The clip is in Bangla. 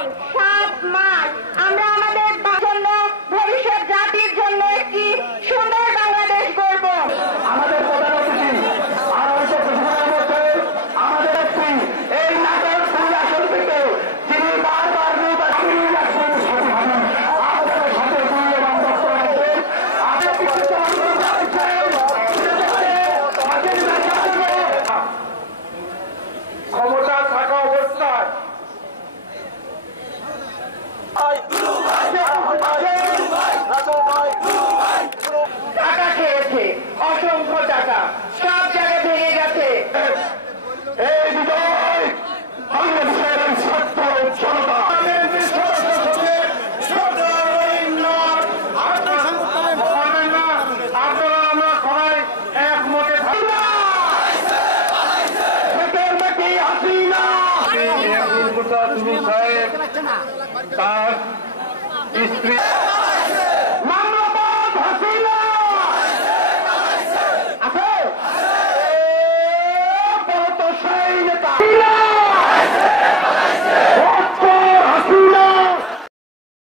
7 মাস আমরা আমাদের জন্য, ভবিষ্যৎ জাতির জন্য একটি সুন্দর বাংলাদেশ গড়ব। আমাদের প্রধান অতিথি আমাদের একটি এই নাটক আসন থেকে তিনি বারবার নির্বাচনী আমাদের সাথে মূল্যবান বক্তব্য ক্ষমতা থাকা অবস্থায় টাকা খেয়েছে, অসংখ্য টাকা সব জায়গায় ভেঙে গেছে। এই বিজয় বাংলাদেশের ছাত্র জনতা আপনারা আমরা সবাই একমতে তার স্ত্রী